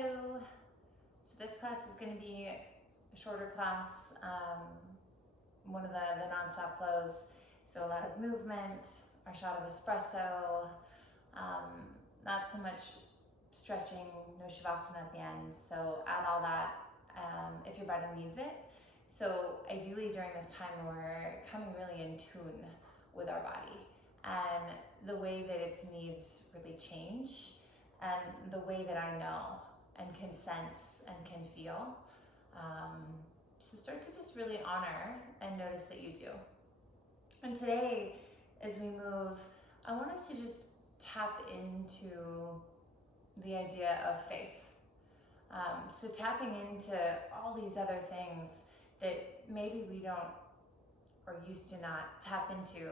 Hello. So this class is going to be a shorter class, one of the non-stop flows. So a lot of movement, our shot of espresso, not so much stretching, no shavasana at the end. So add all that if your body needs it. So ideally during this time we're coming really in tune with our body and the way that its needs really change and the way that I know and can sense and can feel. So start to just really honor and notice that you do. And today, as we move, I want us to just tap into the idea of faith. So tapping into all these other things that maybe we don't or used to not tap into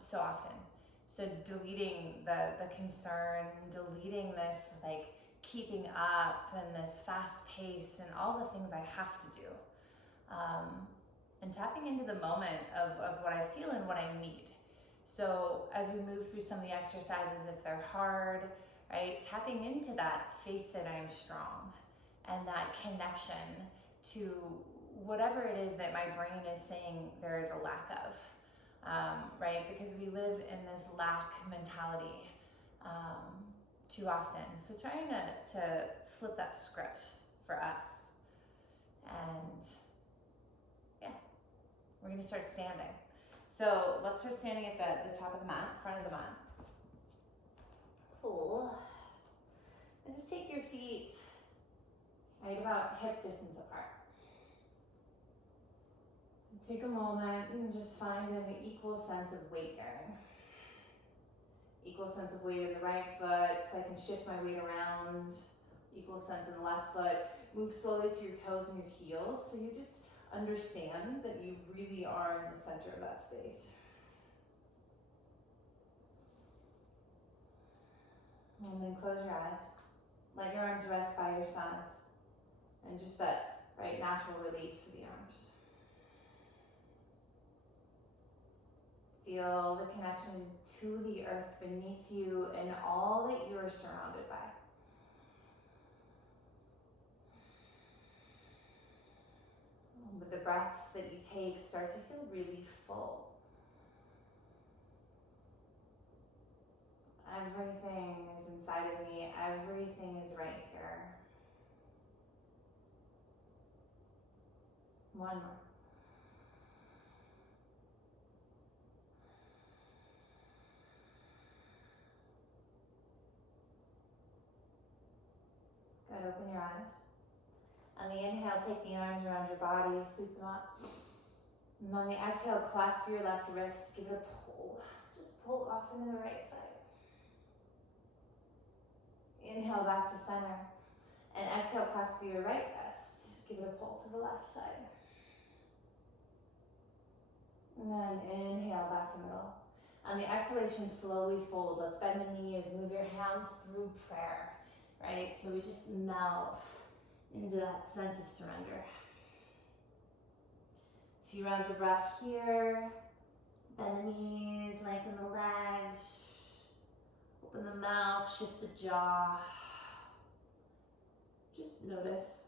so often. So deleting the concern, deleting this like keeping up and this fast pace and all the things I have to do. And tapping into the moment of what I feel and what I need. So as we move through some of the exercises, if they're hard, right, tapping into that faith that I'm strong and that connection to whatever it is that my brain is saying there is a lack of, right? Because we live in this lack mentality too often. So trying to flip that script for us. And yeah, we're gonna start standing. So let's start standing at the top of the mat, front of the mat. Cool. And just take your feet right about hip distance apart. Take a moment and just find an equal sense of weight bearing. Equal sense of weight in the right foot, so I can shift my weight around. Equal sense in the left foot. Move slowly to your toes and your heels, so you just understand that you really are in the center of that space. And then close your eyes. Let your arms rest by your sides. And just that right natural release of the arms. Feel the connection to the earth beneath you and all that you are surrounded by. With the breaths that you take, start to feel really full. Everything is inside of me. Everything is right here. One more. Good, open your eyes. On the inhale, take the arms around your body, sweep them up. And on the exhale, clasp your left wrist, give it a pull. Just pull off into the right side. Inhale back to center. And exhale, clasp your right wrist, give it a pull to the left side. And then inhale back to middle. On the exhalation, slowly fold. Let's bend the knees, move your hands through prayer, right? So we just melt into that sense of surrender. A few rounds of breath here. Bend the knees, lengthen the legs. Open the mouth, shift the jaw. Just notice.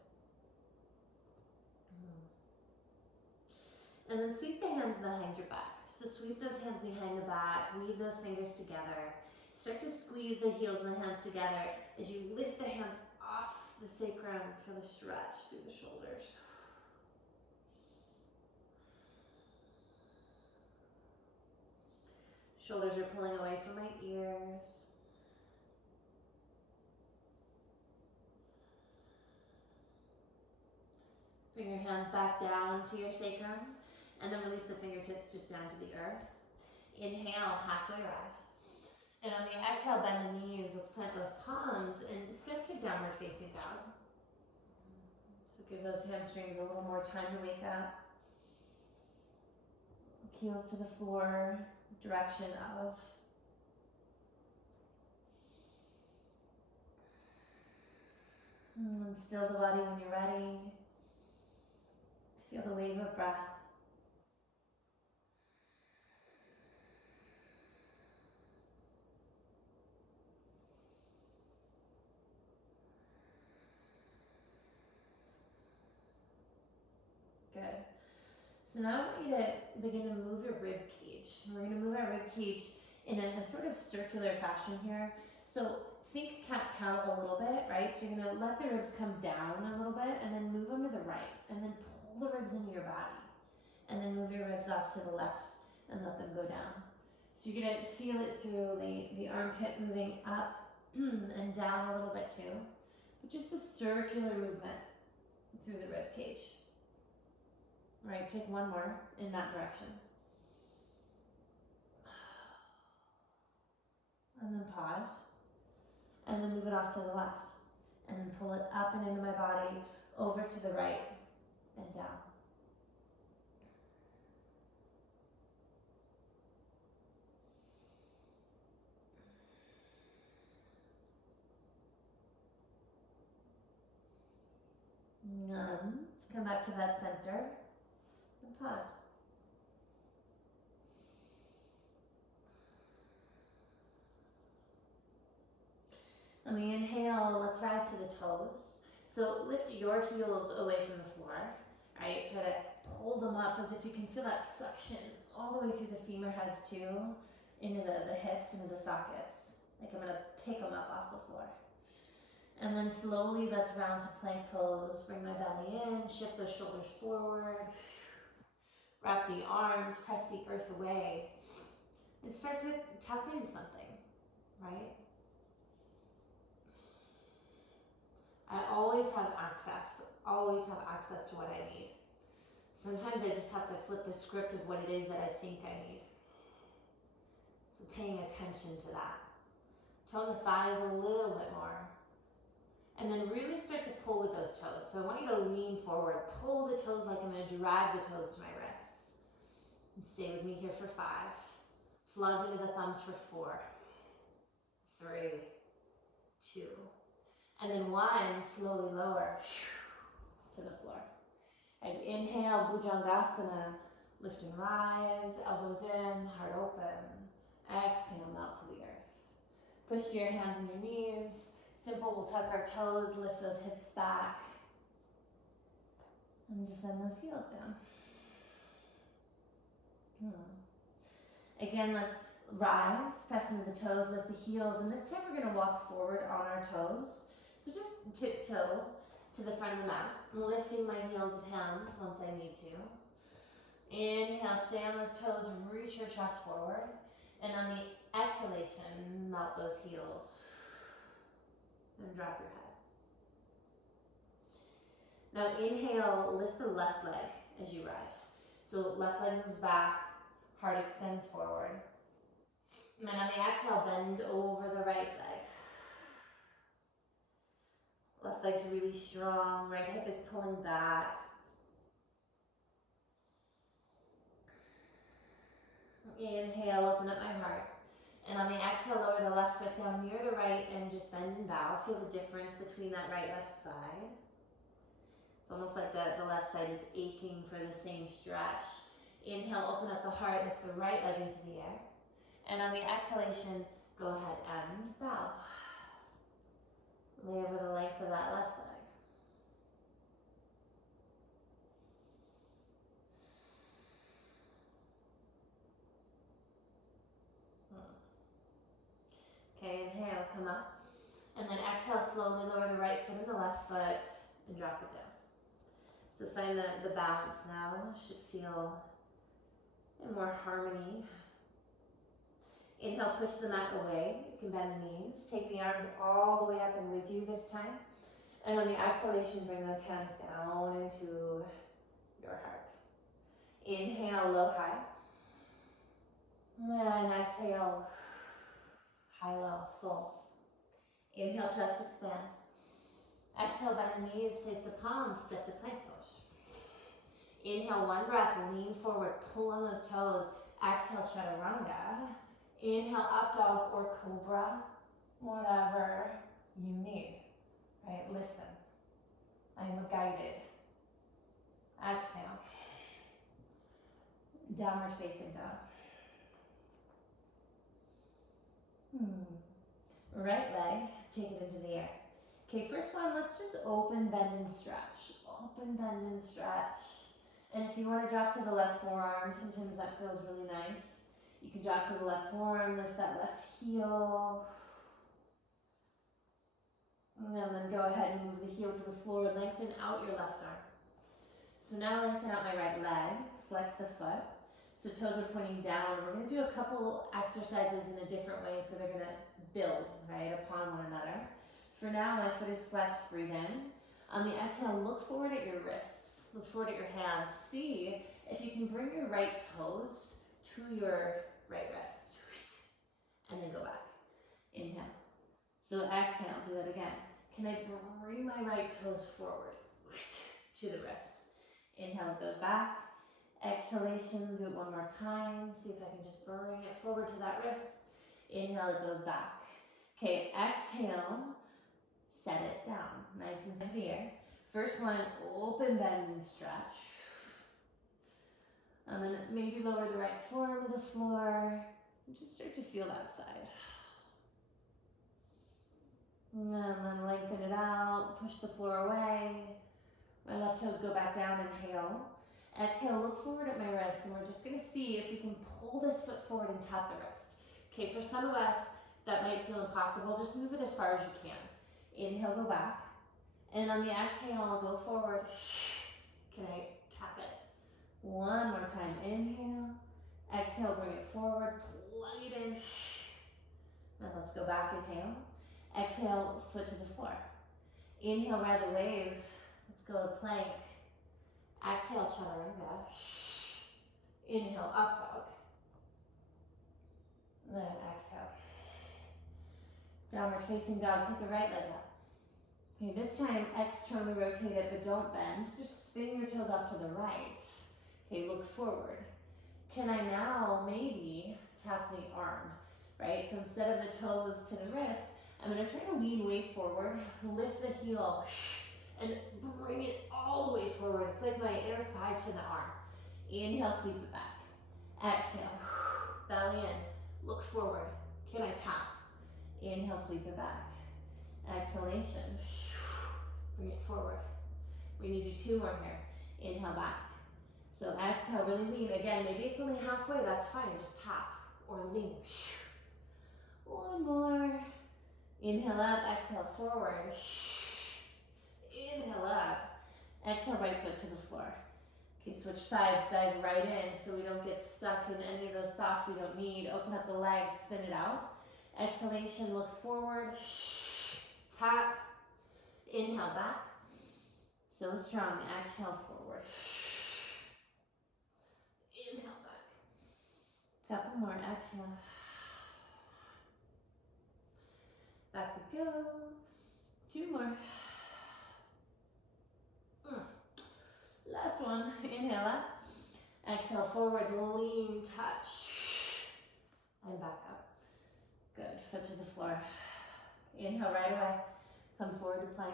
And then sweep the hands behind your back. So sweep those hands behind the back, weave those fingers together. Start to squeeze the heels and the hands together as you lift the hands off the sacrum for the stretch through the shoulders. Shoulders are pulling away from my ears. Bring your hands back down to your sacrum and then release the fingertips just down to the earth. Inhale, halfway rise. And on the exhale, bend the knees. Let's plant those palms and step to downward facing dog. So give those hamstrings a little more time to wake up. Heels to the floor, direction of. And still the body when you're ready. Feel the wave of breath. So now I want you to begin to move your rib cage. We're going to move our rib cage in a sort of circular fashion here. So think cat-cow a little bit, right? So you're going to let the ribs come down a little bit and then move them to the right and then pull the ribs into your body and then move your ribs off to the left and let them go down. So you're going to feel it through the armpit moving up and down a little bit too. But just a circular movement through the rib cage. All right, take one more in that direction. And then pause. And then move it off to the left. And then pull it up and into my body, over to the right and down. To come back to that center and pause. On the inhale, let's rise to the toes. So lift your heels away from the floor, right? Try to pull them up as if you can feel that suction all the way through the femur heads too, into the hips, into the sockets. Like I'm gonna pick them up off the floor. And then slowly let's round to plank pose. Bring my belly in, shift those shoulders forward. Wrap the arms, press the earth away. And start to tap into something, right? I always have access to what I need. Sometimes I just have to flip the script of what it is that I think I need. So paying attention to that. Tone the thighs a little bit more. And then really start to pull with those toes. So I want you to lean forward, pull the toes like I'm going to drag the toes to my wrists. And stay with me here for 5. Plug into the thumbs for 4, 3, 2. And then 1, slowly lower to the floor. And inhale, Bhujangasana, lift and rise, elbows in, heart open. Exhale, melt to the earth. Push to your hands and your knees. Simple, we'll tuck our toes, lift those hips back. And just send those heels down. Again, let's rise, press into the toes, lift the heels, and this time we're going to walk forward on our toes. So just tiptoe to the front of the mat, lifting my heels with hands once I need to. Inhale, stay on those toes, reach your chest forward. And on the exhalation, melt those heels. And drop your head. Now inhale, lift the left leg as you rise. So left leg moves back, heart extends forward. And then on the exhale, bend over the right leg. Left leg's really strong, right hip is pulling back. Inhale, open up my heart. And on the exhale, lower the left foot down near the right and just bend and bow. Feel the difference between that right-left side. It's almost like the left side is aching for the same stretch. Inhale, open up the heart, lift the right leg into the air. And on the exhalation, go ahead and bow. Lay over the length of that left leg. Okay, inhale, come up. And then exhale, slowly lower the right foot and the left foot and drop it down. So find the balance now. Should feel in more harmony. Inhale, push the mat away. You can bend the knees. Take the arms all the way up and with you this time. And on the exhalation, bring those hands down into your heart. Inhale, low, high. And exhale, high, low, full. Inhale, chest expands. Exhale, bend the knees, place the palms, step to plank pose. Inhale, one breath, lean forward, pull on those toes. Exhale, chaturanga. Inhale, up dog or cobra, whatever you need, right? Listen, I am guided. Exhale, downward facing dog. Right leg, take it into the air. Okay, first one, let's just open, bend, and stretch. Open, bend, and stretch. And if you want to drop to the left forearm, sometimes that feels really nice. You can drop to the left forearm, lift that left heel. And then go ahead and move the heel to the floor, lengthen out your left arm. So now lengthen out my right leg, flex the foot. So toes are pointing down. We're going to do a couple exercises in a different way, so they're going to build, right, upon one another. For now, my foot is flexed, breathe in. On the exhale, look forward at your wrists, look forward at your hands. See if you can bring your right toes to your right wrist. And then go back. Inhale. So exhale, do that again. Can I bring my right toes forward to the wrist? Inhale, it goes back. Exhalation, do it one more time. See if I can just bring it forward to that wrist. Inhale, it goes back. Okay, exhale, set it down. Nice and severe. First one, open, bend, and stretch. And then maybe lower the right forearm to the floor. And just start to feel that side. And then lengthen it out, push the floor away. My left toes go back down, inhale. Exhale, look forward at my wrist, and we're just gonna see if we can pull this foot forward and tap the wrist. Okay, for some of us, that might feel impossible. Just move it as far as you can. Inhale, go back. And on the exhale, I'll go forward. Can I tap it? One more time, inhale. Exhale, bring it forward, plug it in. Then let's go back, inhale. Exhale, foot to the floor. Inhale, ride the wave. Let's go to plank. Exhale, chaturanga. Inhale, up dog. Then exhale. Downward facing dog, take the right leg up. Okay, this time externally rotate it, but don't bend. Just spin your toes off to the right. Okay, look forward. Can I now maybe tap the arm, right? So instead of the toes to the wrist, I'm gonna try to lean way forward, lift the heel, and bring it all the way forward. It's like my inner thigh to the arm. Inhale, sweep it back. Exhale, belly in, look forward. Can I tap? Inhale, sweep it back. Exhalation, bring it forward. We need to do two more here. Inhale, back. So exhale, really lean. Again, maybe it's only halfway, that's fine. Just tap or lean. One more. Inhale up, exhale forward. Inhale up. Exhale, right foot to the floor. Okay, switch sides, dive right in so we don't get stuck in any of those thoughts we don't need. Open up the legs, spin it out. Exhalation, look forward. Tap. Inhale back. So strong. Exhale forward. Inhale back. Couple more. Exhale. Back we go. Two more. Last one. Inhale up. Exhale forward. Lean, touch. And back up. Good. Foot to the floor. Inhale right away. Come forward to plank.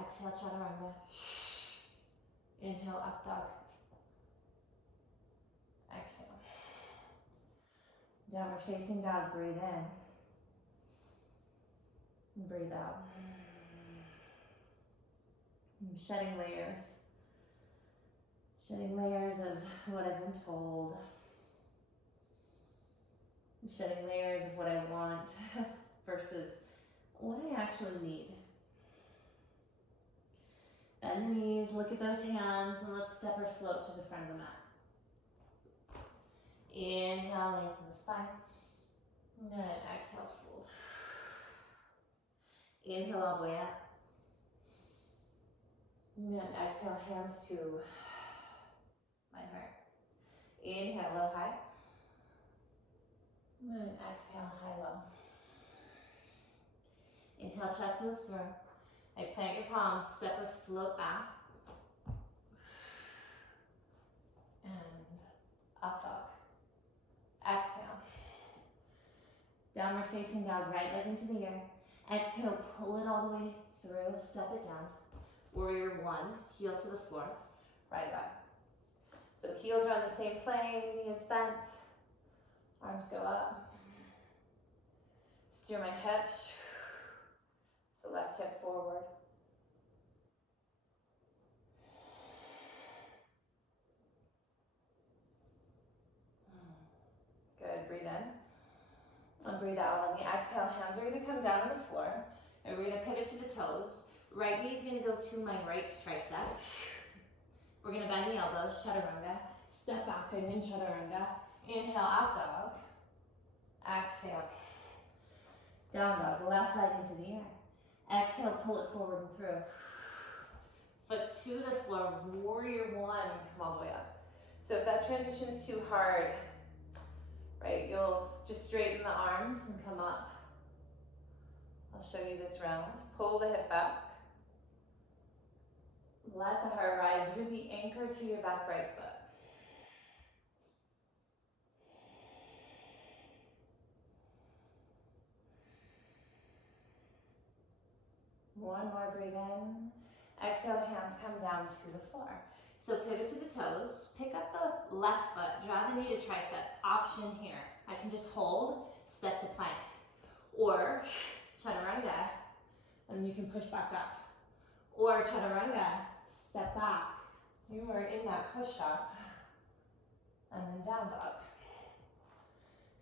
Exhale, chaturanga. Inhale, up dog. Exhale. Downward facing dog. Breathe in. And breathe out. I'm shedding layers. Shedding layers of what I've been told. I'm shedding layers of what I want versus what I actually need. Bend the knees, look at those hands, and let's step or float to the front of the mat. Inhale, lengthen the spine. And then exhale, fold. Inhale all the way up. And then exhale, hands to my heart. Inhale, low, high. And then exhale, high, low. Inhale, chest moves through. Right, plant your palms, step or float back. And up dog. Exhale. Downward facing dog, right leg into the air. Exhale, pull it all the way through, step it down. Warrior one, heel to the floor, rise up. So heels are on the same plane, knees bent, arms go up. Steer my hips. So left hip forward. belly. Exhale, hands are gonna come down on the floor. And we're gonna pivot to the toes. Right knee is gonna go to my right tricep. We're gonna bend the elbows, chaturanga. Step back and in chaturanga. Inhale, up dog. Exhale. Down dog, left leg into the air. Exhale, pull it forward and through. Foot to the floor, warrior one, come all the way up. So if that transition's too hard, right, you'll just straighten the arms and come up. I'll show you this round. Pull the hip back. Let the heart rise, really anchor to your back right foot. One more, breathe in. Exhale, hands come down to the floor. So pivot to the toes, pick up the left foot, draw the knee to tricep. Option here. I can just hold, step to plank. Or chaturanga, and you can push back up. Or chaturanga, step back. You are in that push up. And then down dog.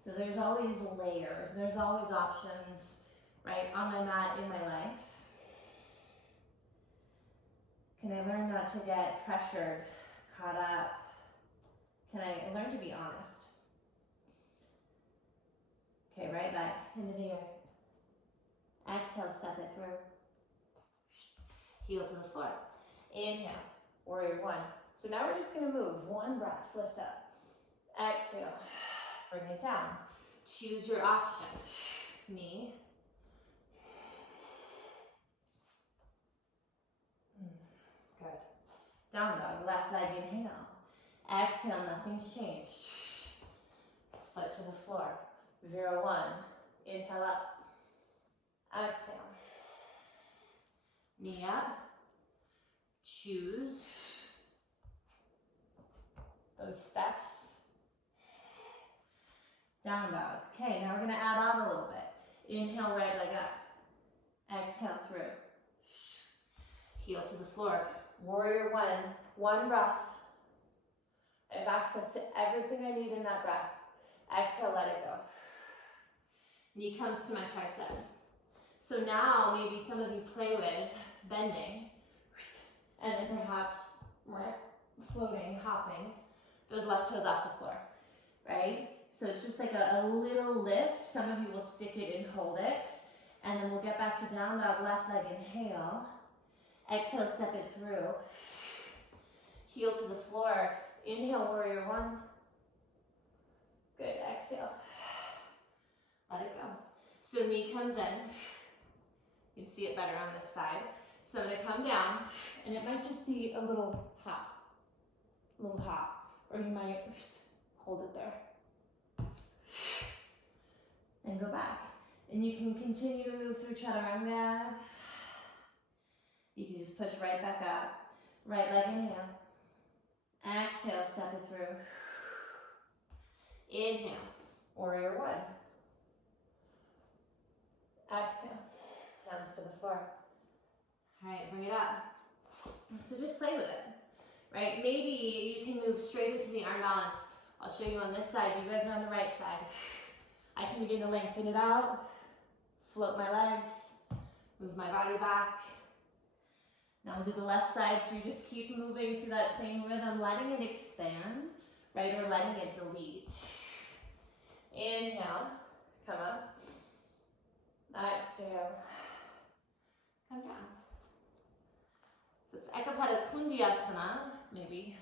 So there's always layers, there's always options, right, on my mat in my life. Can I learn not to get pressured, caught up? Can I learn to be honest? Okay, right leg into the air. Exhale, step it through. Heel to the floor. Inhale, warrior one. So now we're just gonna move, one breath, lift up. Exhale, bring it down. Choose your option. Knee. Good. Down dog, left leg, inhale. Exhale, nothing's changed. Foot to the floor. 0-1. Inhale up. Exhale. Knee up. Choose those steps. Down dog. Okay, now we're gonna add on a little bit. Inhale, right leg up. Exhale through. Heel to the floor. Warrior one. One breath. I have access to everything I need in that breath. Exhale, let it go. Knee comes to my tricep. So now maybe some of you play with bending and then perhaps floating, hopping those left toes off the floor, right? So it's just like a little lift. Some of you will stick it and hold it. And then we'll get back to down dog, left leg, inhale. Exhale, step it through. Heel to the floor. Inhale, warrior one. Good, exhale. Let it go. So knee comes in. You can see it better on this side. So I'm gonna come down, and it might just be a little hop. Or you might hold it there. And go back. And you can continue to move through chaturanga. You can just push right back up. Right leg, inhale. Exhale, step it through. Inhale, warrior one. Exhale, hands to the floor. All right, bring it up. So just play with it, right? Maybe you can move straight into the arm balance. I'll show you on this side. You guys are on the right side. I can begin to lengthen it out, float my legs, move my body back. Now we'll do the left side, so you just keep moving through that same rhythm, letting it expand, right, or letting it delete. Inhale, come up. Exhale, come down. So it's Ekapada Kundiyasana, maybe.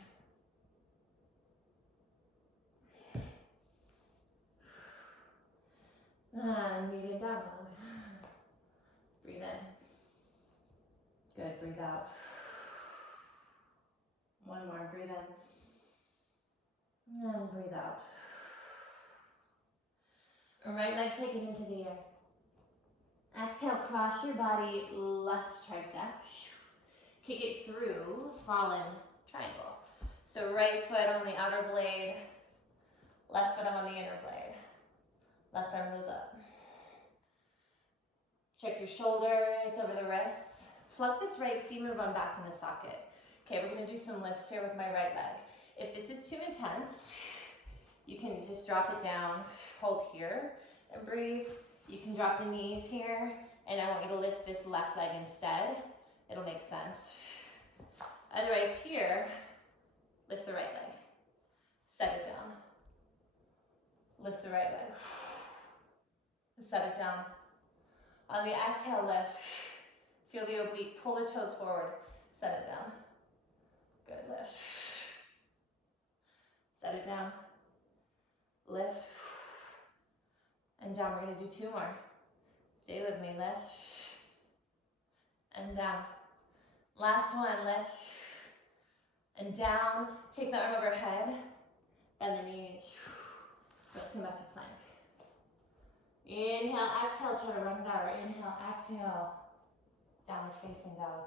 And medium down dog. Breathe in. Good, breathe out. One more, breathe in. And breathe out. Right leg taken into the air. Exhale, cross your body, left tricep. Kick it through, fallen triangle. So right foot on the outer blade, left foot on the inner blade. Left arm goes up. Check your shoulder, it's over the wrists. Plug this right femur bone back in the socket. Okay, we're gonna do some lifts here with my right leg. If this is too intense, you can just drop it down, hold here, and breathe. You can drop the knees here, and I want you to lift this left leg instead. It'll make sense. Otherwise here, lift the right leg. Set it down. Lift the right leg. Set it down. On the exhale, lift. Feel the oblique, pull the toes forward. Set it down. Good, lift. Set it down. Lift. And down, we're gonna do 2 more. Stay with me, lift. And down. Last one, lift. And down, take the arm overhead. Bend the knees. Let's come back to plank. Inhale, exhale, chaturanga. Inhale, exhale. Downward facing dog.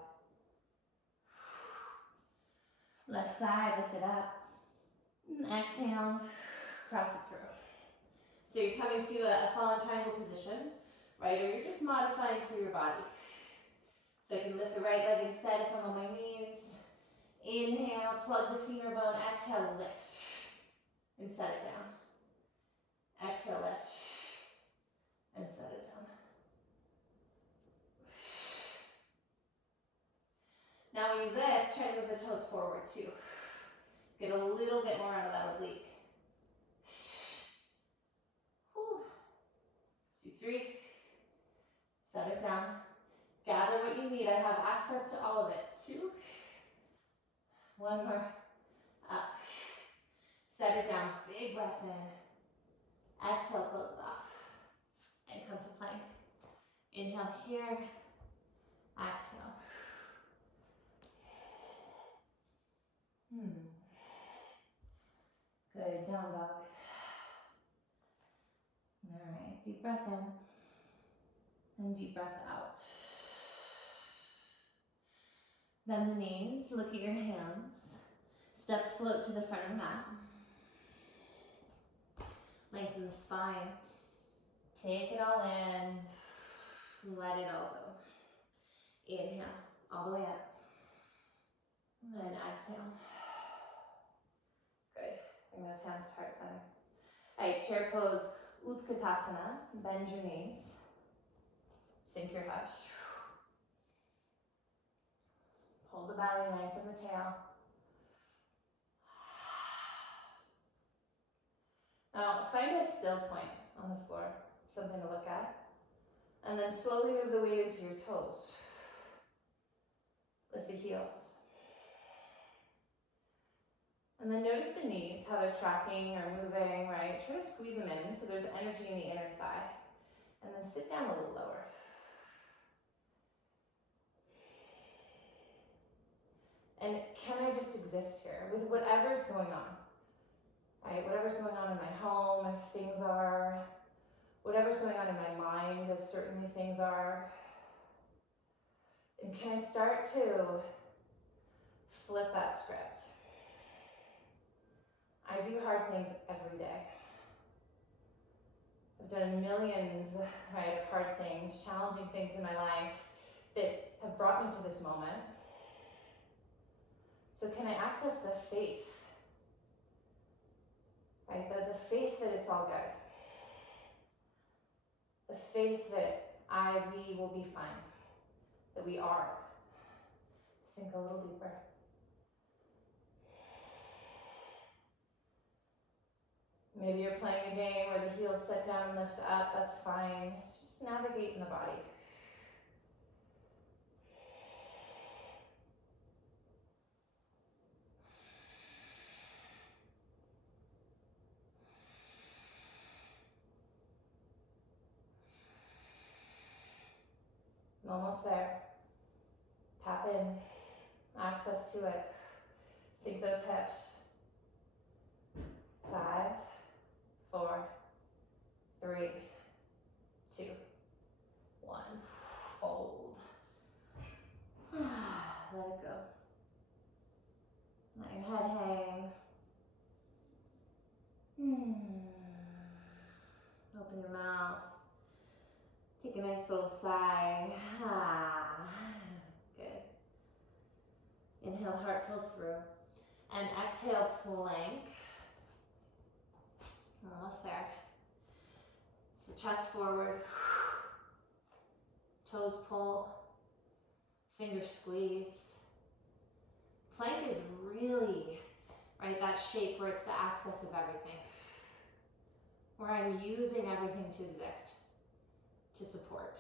Left side, lift it up. And exhale, cross it through. So you're coming to a fallen triangle position, right? Or you're just modifying through your body. So I can lift the right leg instead if I'm on my knees. Inhale, plug the femur bone. Exhale, lift. And set it down. Exhale, lift. And set it down. Now when you lift, try to move the toes forward too. Get a little bit more out of that oblique. Let's do 3. Set it down. Gather what you need. I have access to all of it. 2. 1 more. Up. Set it down. Big breath in. Exhale, close it off. And come to plank. Inhale here. Exhale. Good, down dog. All right, deep breath in and deep breath out. Bend the knees, look at your hands. Steps float to the front of the mat. Lengthen the spine. Take it all in. Let it all go. Inhale, all the way up. And exhale. Good. Bring those hands to heart center. All right, chair pose, Utkatasana. Bend your knees. Sink your head. Hold the belly, lengthen the tail. Now, find a still point on the floor, something to look at. And then slowly move the weight into your toes. Lift the heels. And then notice the knees, how they're tracking or moving, right? Try to squeeze them in so there's energy in the inner thigh. And then sit down a little lower. And can I just exist here with whatever's going on, right? Whatever's going on in my home, if things are, whatever's going on in my mind, as certainly things are. And can I start to flip that script? I do hard things every day. I've done millions, right, of hard things, challenging things in my life that have brought me to this moment. So can I access the faith, right? The faith that it's all good. The faith that we will be fine, that we are. Sink a little deeper. Maybe you're playing a game where the heels set down and lift up, that's fine. Just navigate in the body. Almost there. Tap in, access to it. Sink those hips. 5, 4, 3, 2, 1. Fold. Let it go. Let your head hang. Open your mouth. Take a nice little sigh. Good. Inhale, heart pulls through. And exhale, plank. Almost there. So chest forward, toes pull, fingers squeezed. Plank is really, right, that shape where it's the axis of everything, where I'm using everything to exist, to support.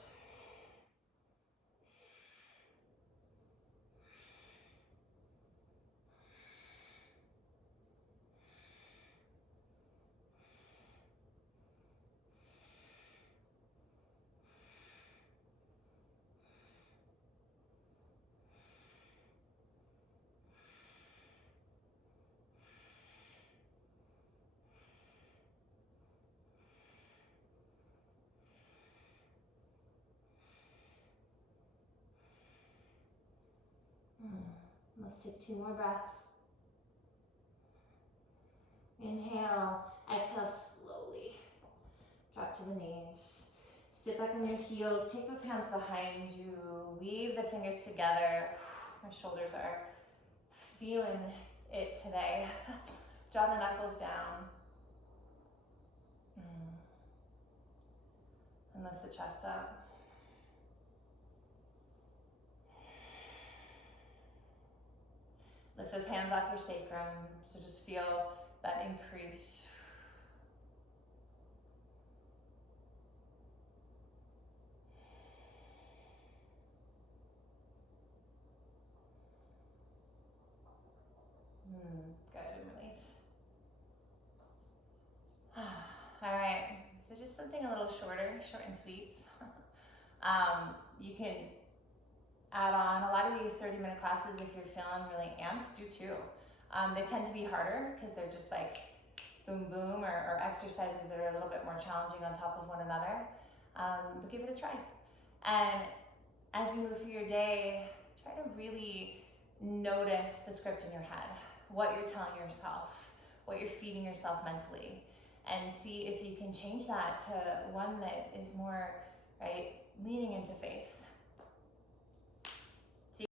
Let's take 2 more breaths. Inhale, exhale slowly. Drop to the knees. Sit back on your heels. Take those hands behind you. Weave the fingers together. My shoulders are feeling it today. Draw the knuckles down. And lift the chest up. Lift those hands off your sacrum. So just feel that increase. Good, and release. All right, so just something a little shorter, short and sweet. You can add on a lot of these 30-minute classes if you're feeling really amped, do too. They tend to be harder because they're just like boom, boom, or exercises that are a little bit more challenging on top of one another. But give it a try. And as you move through your day, try to really notice the script in your head, what you're telling yourself, what you're feeding yourself mentally, and see if you can change that to one that is more, right, leaning into faith,